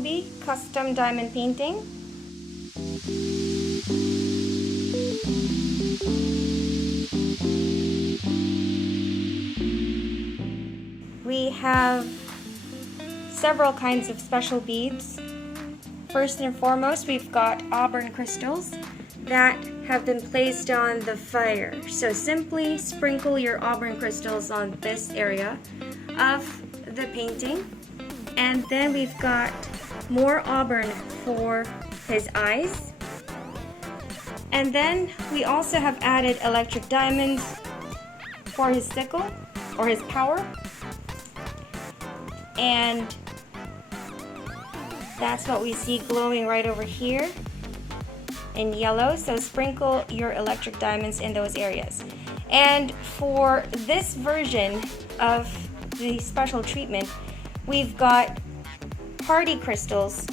TOBY custom diamond painting. We have several kinds of special beads. First and foremost, we've got Auburn Crystals that have been placed on the fire. So simply sprinkle your Auburn Crystals on this area of the painting. And then we've got more Auburn for his eyes. And then we also have added electric diamonds for his sickle or his power. And that's what we see glowing right over here in yellow. So sprinkle your electric diamonds in those areas. And for this version of the special treatment, we've got party crystals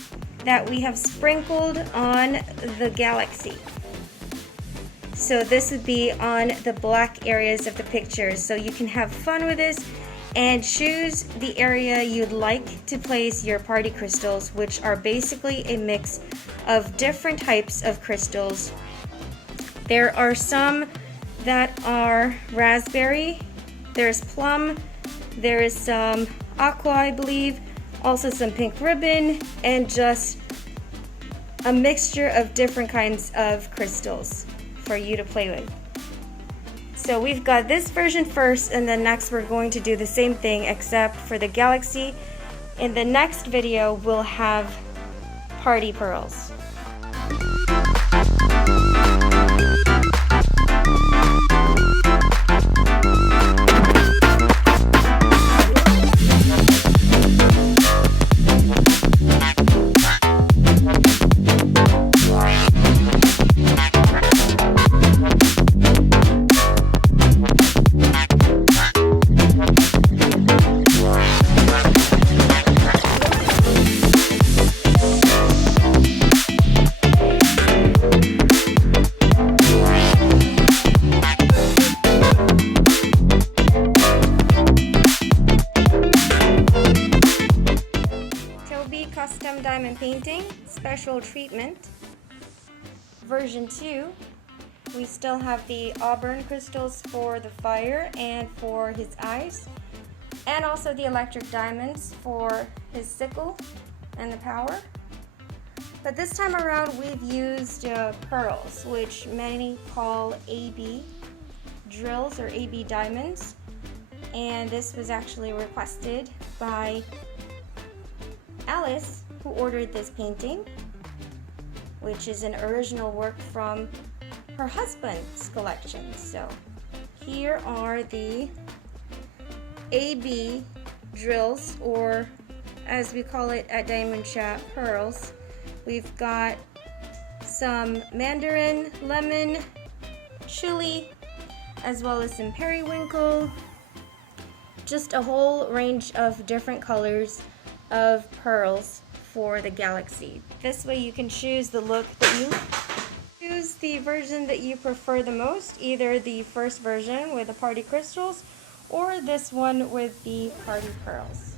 that we have sprinkled on the galaxy. So this would be on the black areas of the picture. So you can have fun with this and choose the area you'd like to place your party crystals, which are basically a mix of different types of crystals. There are some that are raspberry, there's plum, there is some aqua, I believe, also some pink ribbon, and just a mixture of different kinds of crystals for you to play with. So we've got this version first, and then next we're going to do the same thing except for the galaxy. In the next video we'll have party pearls. Custom diamond painting, special treatment, version 2. We still have the Auburn crystals for the fire and for his eyes, and also the electric diamonds for his sickle and the power. But this time around we've used pearls, which many call AB drills or AB diamonds, and this was actually requested by Alice, who ordered this painting, which is an original work from her husband's collection. So here are the AB drills, or as we call it at Diamond Chat, pearls. We've got some mandarin, lemon, chili, as well as some periwinkle, just a whole range of different colors of pearls for the galaxy. This way you can choose the look that you choose, the version that you prefer the most, either the first version with the party crystals or this one with the party pearls.